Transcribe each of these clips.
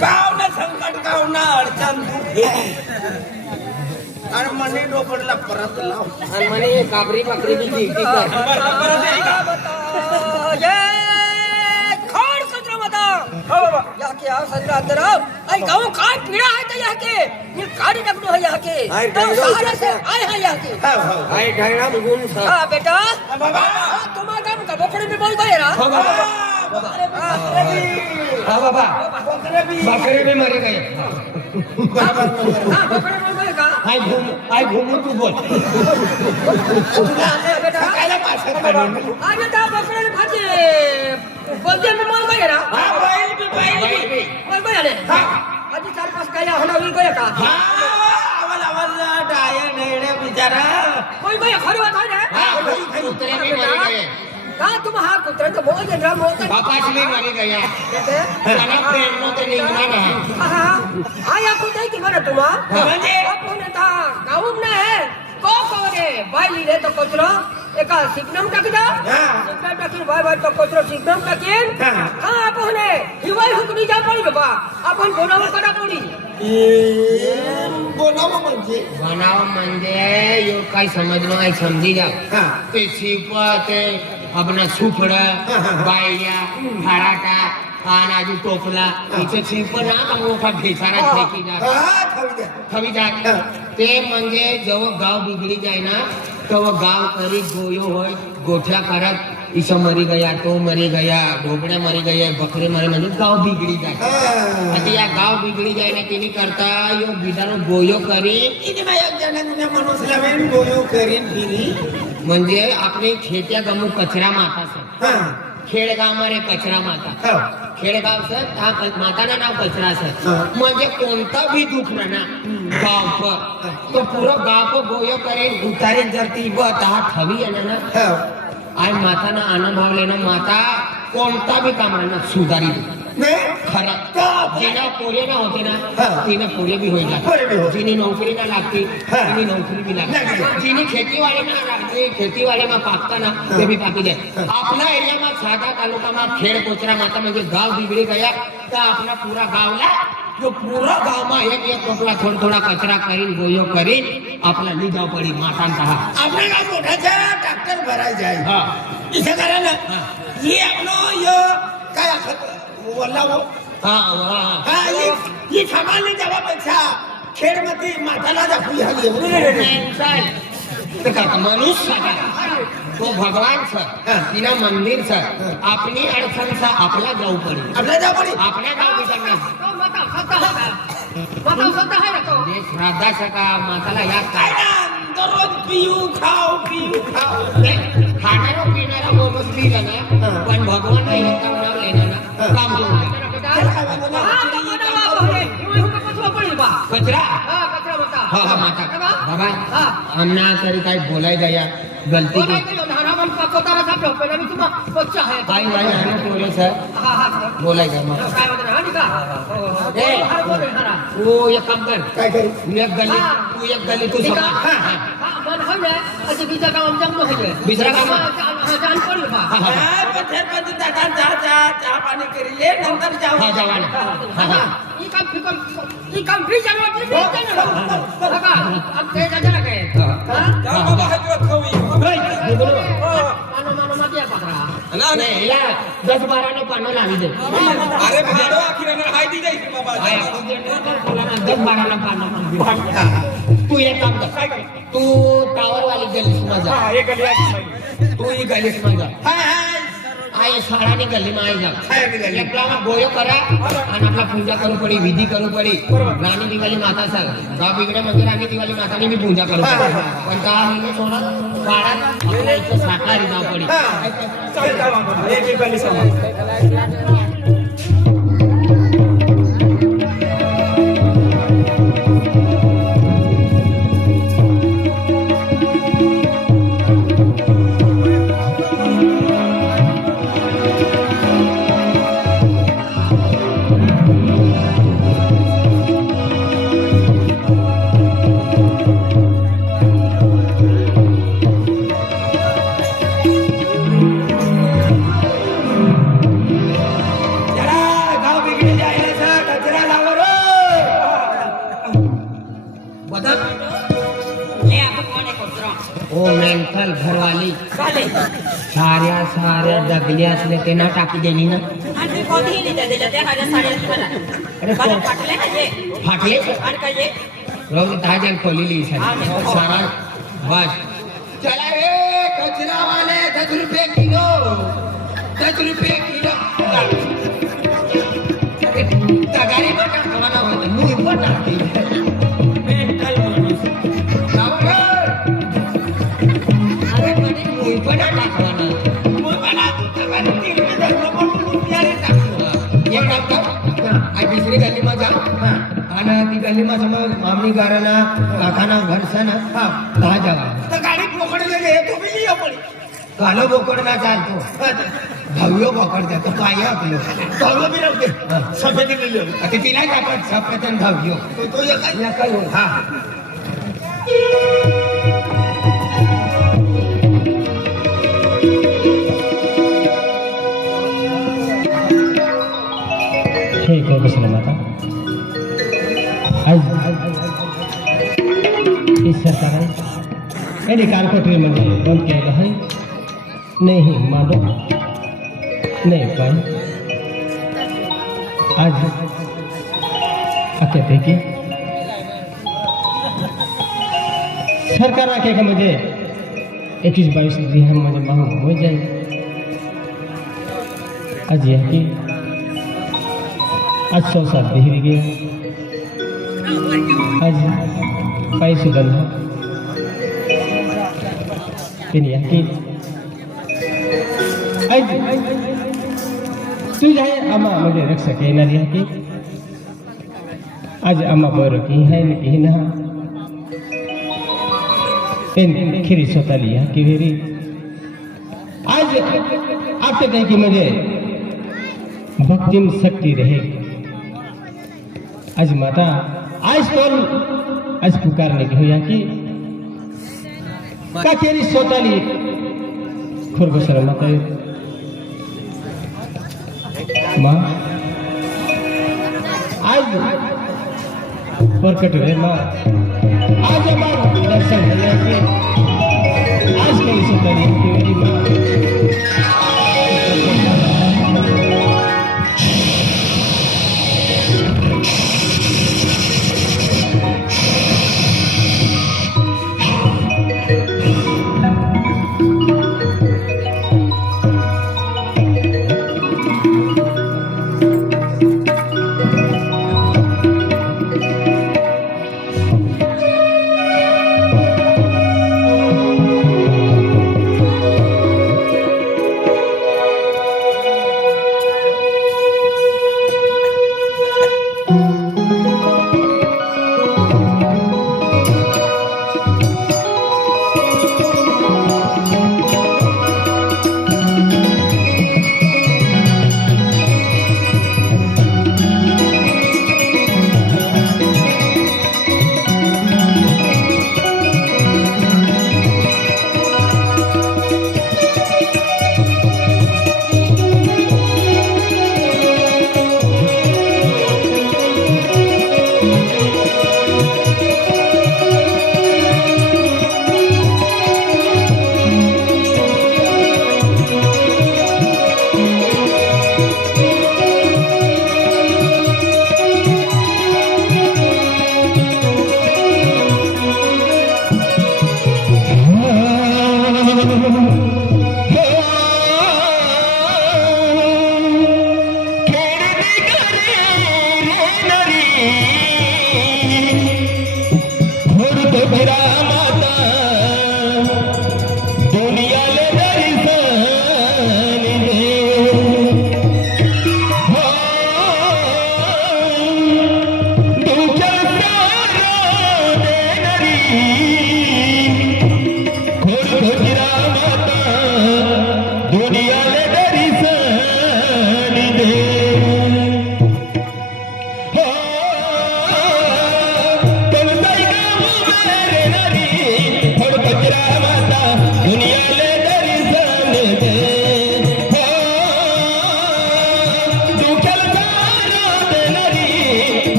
गाव ना संकट गाव ना अडचण आणि म्हणे डोकरला परत लाव आणि म्हणे काबरी बाकरी बी ती कर यहाँ के आओ संजय अंदर आओ आई गाँव का पीड़ा है तो यहाँ के ये गाड़ी डगडो है यहाँ के तो सहारा से आए हैं यहाँ के आई ढाईना गुण सा हाँ बेटा बाबा तुम्हारा काम का बकरे में बोल गए ना हाँ बाबा बकरे भी मरे गए हाँ बकरे बोल गए का आई घूमू तू बोल बेटा आ बेटा बकरे ने भाजे बोलते में बोल गए ना बोल गए ने अजी 4-5 गाया होना भी गए का आवाज डाया नेड़े बिचारा कोई गए खरी बात है ना कुत्ते भी मरे गए हाँ तुम हाँ कुत्रे तो बोल दे रहा मोते बापाच भी मरे गया त्याला प्रेरणा ते निघणार आहे हाँ या कुत्रे की मरे तुम म्हणजे आपण था गाँव में है को रे बाई ले तो कचरो एका सिग्नम टाकी दा सिग्नम टाकी बाय तो कचरो सिग्नम टाकीन हाँ आपण हिवाई हुकमी जा पड़ी बाबा आपण बोलाव करा पड़ी बनाव म्हणजे यो काय समजलो नाही समजी जा ते शिप ते अपना सुफडा बायल्या हराटा आणि आजू टोपला इथे शिप ना का मोठा भेसारा फेकी जा खवी जा ते म्हणजे जेव्हा गाव बिगडी जाय ना तेव्हा गाव करी गोयो होय गोठ्या करत ईशा मरी गया तो मरी गया ढोबड्या मरी गया बकरे मरे म्हणजे गाव बिगडी जाय आता या गाव बिगडी जाय ना तिने करता यो बिदानो गोयो करी गोयो करीन फिरी म्हणजे आपली खेत्या गमू कचरा माता सर खेडगाव मध्ये कचरा माता खेडगाव सर हा माताना नाव कचरा सर म्हणजे कोणता भी दुख ना गाव पर तो पूरा गाव को गोयो करेन उतारे जर ती बत हा ठवी आहे ना आई माता ना आनंद भाव लेना माता कोणता भी काम आहे ना सुधारी खरं जिना पोरे ना होते ना तिने पोरे भी होई जाते जिनी नोकरी ना लागती तिने नोकरी भी लागती जिनी खेतीवाडी ना लागते खेतीवाडी में पाकता ना ते भी पाकी जाए आपला एरिया में साधा तालुका में खेड कोचरा माता म्हणजे गाव बिगड़ी गया तो अपना पूरा गावला जो पूरा गाव में एक टोपला थोड़ा कचरा करीन गोयो करीन आपला ली जाव पड़ी मातान कहा आपल्याला मोठाचा ट्रॅक्टर भराय जाय इथे करा ना ये आपलो यो काय बोलला वो ही सामान्य जवापेक्षा खेडमध्ये माताला दाखवली मनुष्य तो भगवान सर तिना मंदिर सर अपनी अडचण सा आपला जाऊ पडी आपल्या गाव बिचारणार श्राद्धा सका माताला या काय दररोज पिऊ खाऊ खाणारा पिणारा बोनस दिला ना पण भगवान नाही लेना ना काम कचरा हा माता बाबा हमना तरी काय बोलाय गया गलती की काही नाही आम्ही बोले सर बोलाय का मग तू एक काम कर काय करू तू एक गली तू बिजरा काम चहा पाणी करीले नंतर जाऊ हा जावा दस बारा ने पानो लावी दे अरे भाडो आखिराने हाय दी जाईल बाबा 10-12 पानो तू एक काम कर तू टावर वाली गली में जा तू ही गली में जा आई शाळानी गली में आई जा एकला में गोयो करा आणि आपला पूजा करू पडी विधी करू पडी रानी दिवाली माता सर गाव बिगडे म्हणजे रानी दिवाली मातानी भी पूजा करू पण का म्हणजे सोना काळात आपल्या इथे साकारी जाव पडी वो मेंटल घरवाली चालेल साऱ्या दगल्या असल्या ते ना टाकी दिली ना आणि मी कोणीही नाही दिलेलं त्या माझ्या साड्या मला अरे मला को- पाटले ना जे फाटले आणि काय जे रोज ताजन खोलेली सारा बस चला रे कचरा वाले 10 रुपये किलो 10 रुपये किलो तगारी पण टाकवाना होता मुई पण टाकली मेंटल माणूस अरे म्हणे मुई पण टाकवाना मुई पण तगारी तिरके धरलं पण रुपयाने टाकतो एक काम कर आणि दुसरी गल्ली मा जा आणि ती गल्ली मा समज मामणी घराना काकाना घरसा ना दहा जागा तर गाडी पकडले रे तो बी लिया पडी कालो बोकड ना चालतो धाव्यो बोकड देतो काय आपलं तवलं बी राहते सफेदी लिहिलं आता तिला टाकत सपतन धाव्यो तो एका या काय होय हा हे गौरव माता आज ही सरकार याने कारकोटरीमध्ये बंद केलं आहे नाही मालो नाही पण आज आख्यापैकी सरकार आखे का म्हणजे 21-22 जिल्ह्यांमध्ये माहूल हो जाईल आज या की आज 107 डिग्री गे आज पाई सुगंध ini yakin tu jaya ama mage raksa ke na yakin आज ama boro ki hai ni hina en khiri sotali ya ki veri आज आपके कहीं की मुझे भक्ति में शक्ति रहे आज माता आज कौन आज पुकारने की हुआ कि काकेरी सोताली खुरगोसर माता माँ आज प्रकट हुए माँ आज हमारा दर्शन है कि आज कहीं सोताली की मेरी माँ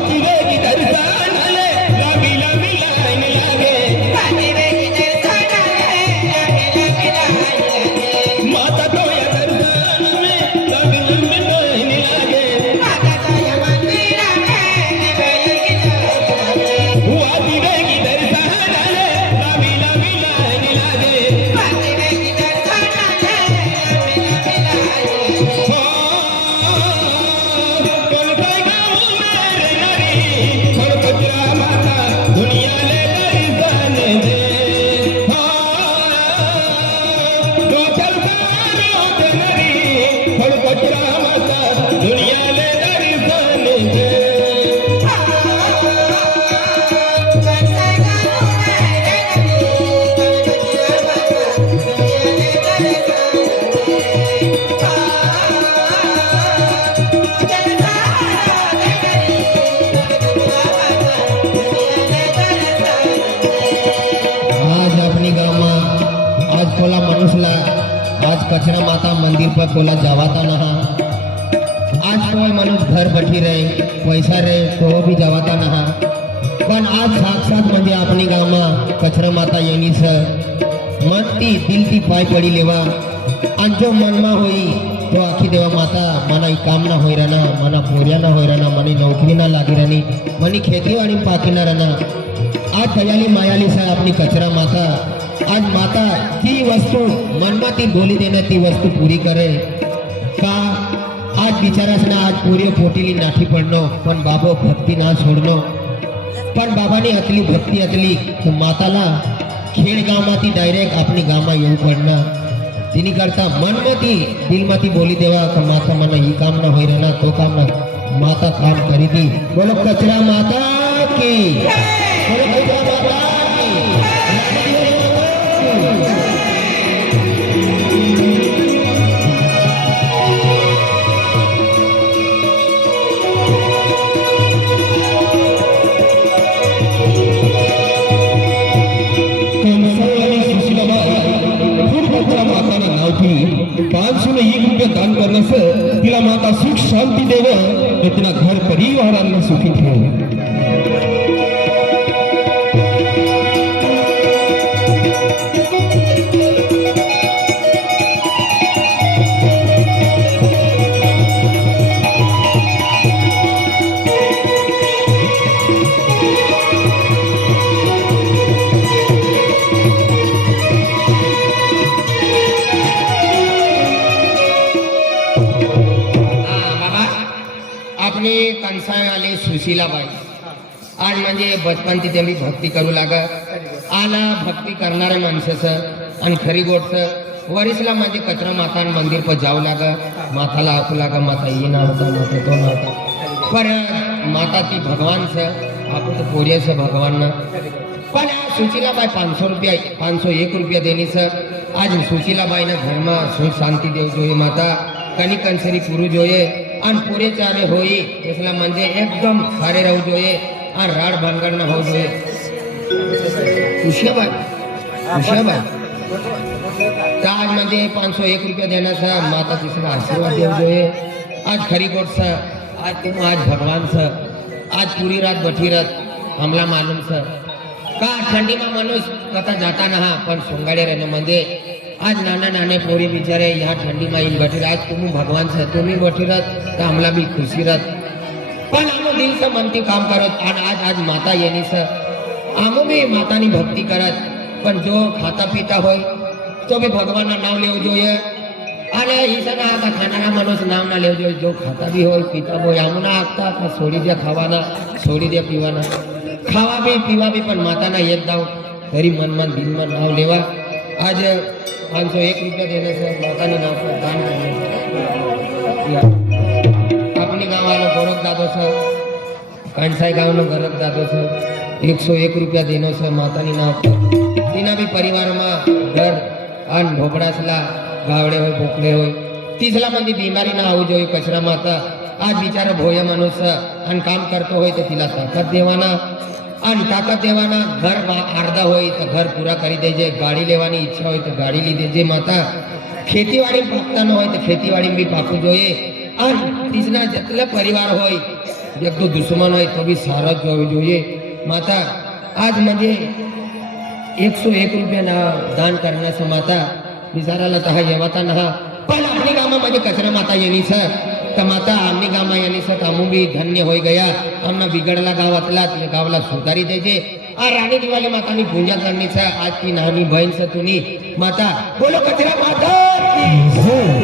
वाची वेगी दर्शन आले लांबी लांबी लाईन लागे माता तोया दर्शन में लांबी लांबी लाईन लागे वाची वेगी दर्शन आले लांबी लांबी लाईन लागे दुनिया ले दर्शन दे दो चलता रोज नरी फड़ कचरा माता दुनिया ले दर्शन दे आज अपनी गाँव में आज कोला मनुष्यला आज कचरा माता मंदिर पर कोला जावाता नहा आज कोई मनुष्य घर बैठी रहे पैसा रहे तो भी जावाता नहा पण आज साक्षात म्हणजे अपनी गाँव में कचरा माता येनी से मनती दिल ती पाय पड़ी लेवा आणि जो मन में होई तो आखी देवा माता मना ई काम ना होई रहना मना पोरिया ना होई रहना मनी नौकरी ना लागी रहनी मनी खेती वाड़ी पाकी ना रहना आज दयाली मायाली से अपनी कचरा माता आज माता ती वस्तु मनमा ती बोली देना ती वस्तु पूरी करे का आज बिचारास ना आज पूरी पोटीली नाठी पडनो पण बाबो भक्ती ना छोडनो पण बाबानी अतली भक्ती अतली तो माताला खेड गावाती डायरेक्ट अपनी गामा येऊ पडना तिनी करता मनमती दिलमती बोली देवा का माता मना ही काम ना होई रहना तो काम ना माता काम करी दी बोलो कचरा माता की बोलो कचरा माता की 501 रुपये दान करने से तिला माता सुख शांति देव इतना घर परिवार सुखी ठेव कंसाळवाली सुशीलाबाई आज म्हणजे बचपन ती त्यांनी भक्ती करू लागत आला भक्ती करणाऱ्या माणसाचं आणि खरी गोष्ट वरिसला म्हणजे कचरा माता मंदिर पर जाऊ लागत माताला आखू लागा माता ये ना होता माता तो ना होता पर माता ती भगवान से आपण तो पोरिया से भगवान ना पण सुशीलाबाई 500 रुपया 501 रुपया देनी से आज सुशीलाबाई ने घर में सुख शांति देव જોઈએ माता कनी कंसरी पूरू જોઈએ અને પૂરે ચારે હોય એટલા म्हणजे एकदम સારે રહેવું જોઈએ આ રાડ ભાંગડ ના હોવું જોઈએ खुशियाबाई आज म्हणजे 501 रुपया देण्याचा माता तिसरा आशीर्वाद देव જોઈએ आज खरी गोष्ट છે आज तुम आज भगवान છે आज पूरी रात बैठी रात हमला मालूम છે का ठंडी में मनुष्य कथा जाता ना पण सोंगाडे रहने म्हणजे आज नाना नाने पोरी बिचारे यहाँ ठंडी में इन बैठी आज तुम भगवान से तुम्ही बैठी रहत तो हमला भी खुशी रहत पण आमो दिल से मनती काम करत आणि आज माता येनी से आमो भी मातानी भक्ति करत पण जो खाता पीता होय तो भी भगवान ना नाम लेव જોઈએ અને ઈસના આ ખાનાના મનુષ્ય નામ ના લેવ જોઈએ जो खाता भी होय पीता होय आमना आखता का छोड़ी दे खावाना छोड़ी दे पीवाना खावा भी पीवा भी पण माताना एक दाव हरी मन मन दिल मन नाव लेवा आज 501 रुपया देने से माता ने नाम पर दान करने अपनी गाँव वालों गोरख दादो से कंसाई गाँव नो गोरख दादो से 101 रुपया देने से माता ने नाम तीना भी परिवार में घर अन भोपड़ासला गावड़े हो भोकड़े हो तीसला मंदी बीमारी ना हो जो कचरा माता आज बिचारा भोया मनुष्य अन काम करतो होय तो तिला ताकत देवाना અને તાકાત દેવાના ઘર આરદા હોય તો ઘર પૂરા કરી દેજે ગાડી લેવાની ઈચ્છા હોય તો ગાડી લઈ દેજે માતા ખેતીવાડી પાકતા ન હોય તો ખેતીવાડી બી પાકવું જોઈએ અને તીજના જેટલા પરિવાર હોય एक तो दुश्मन હોય તો બી સારા જ જોવું જોઈએ માતા આજ म्हणजे 101 રૂપિયાના દાન કરण्याचं माता बिचाराला तहा येवाता नहा पण आपली गामा म्हणजे कचरा माता येणी सर तर माता आमनी गामा येणी सर आमू बी धन्य होई गया आमना बिगडला गावातला ते गावाला सुधारी द्यायचे आ राणी दिवाली मातानी पूजा करण्याचा आज ती नानी बहीण सर तुम्ही माता बोलो कचरा माता की